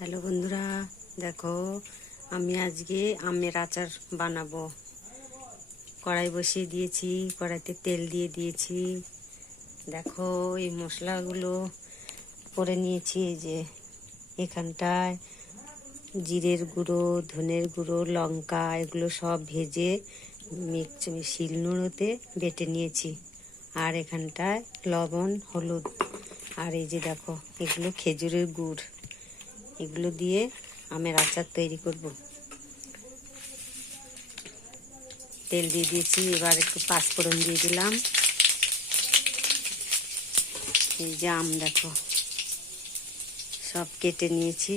Hello বন্ধুরা, দেখো আমি আজকে আমের আচার বানাবো। কড়াই বসিয়ে দিয়েছি, কড়াইতে তেল দিয়ে দিয়েছি। দেখো এই মশলাগুলো করে নিয়েছি। এই যে এখানটায় জিরের গুঁড়ো, ধনের গুঁড়ো, লঙ্কা এগুলো সব ভেজে শিলনোড়াতে বেটে নিয়েছি। আর এখানটায় লবণ, হলুদ, আর এই যে দেখো এগুলো খেজুরের গুড়, এগুলো দিয়ে আমের আচার তৈরি করব। তেল দিয়ে দিয়েছি, এবার একটু পাঁচফোড়ন দিয়ে দিলাম। এই যে আম দেখো সব কেটে নিয়েছি,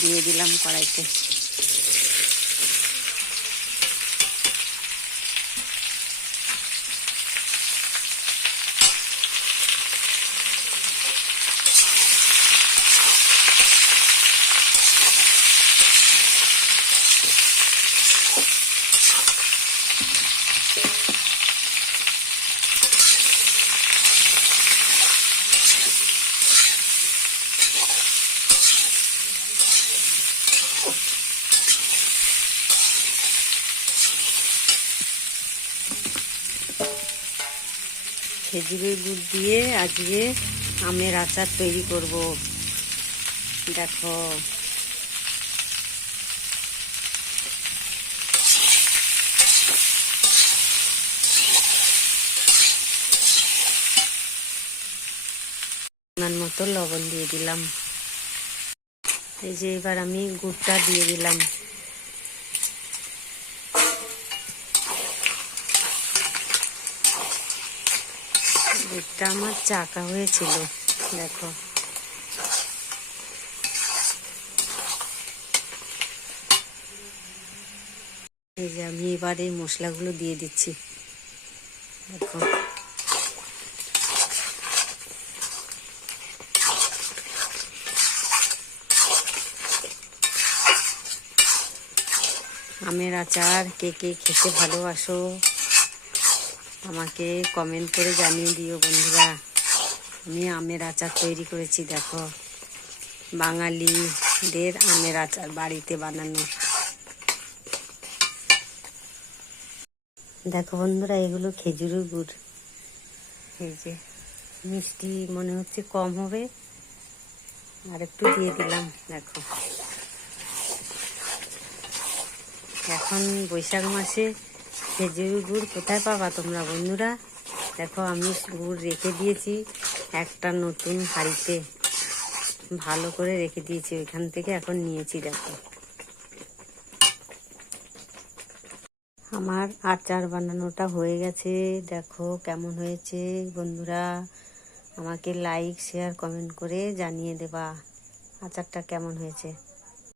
দিয়ে দিলাম কড়াইতে। খেজুরের গুড় দিয়ে আজকে আমের আচার তৈরি করব। দেখো পরিমাণ মতো লবণ দিয়ে দিলাম। এই যে এবার আমি গুড়টা দিয়ে দিলাম। গুড়টা আমার চাকা হয়েছিল, দেখো। এই যে আমি এবার এই মশলাগুলো দিয়ে দিচ্ছি, দেখো। আমের আচার কে কে খেতে ভালোবাসো আমাকে কমেন্ট করে জানিয়ে দিও বন্ধুরা। আমি আমের আচার তৈরি করেছি, দেখো। বাঙালিদের আমের আচার বাড়িতে বানানো। দেখো বন্ধুরা, এগুলো খেজুরের গুড়। এই যে মিষ্টি মনে হচ্ছে কম হবে, আর একটু দিয়ে দিলাম। দেখো এখন বৈশাখ মাসে খেজুরের গুড় কোথায় পাবা তোমরা বন্ধুরা? দেখো আমি গুড় রেখে দিয়েছি একটা নতুন হাঁড়িতে, ভালো করে রেখে দিয়েছি, ওইখান থেকে এখন নিয়েছি। দেখো আমার আচার বানানোটা হয়ে গেছে। দেখো কেমন হয়েছে বন্ধুরা, আমাকে লাইক, শেয়ার, কমেন্ট করে জানিয়ে দেবা আচারটা কেমন হয়েছে।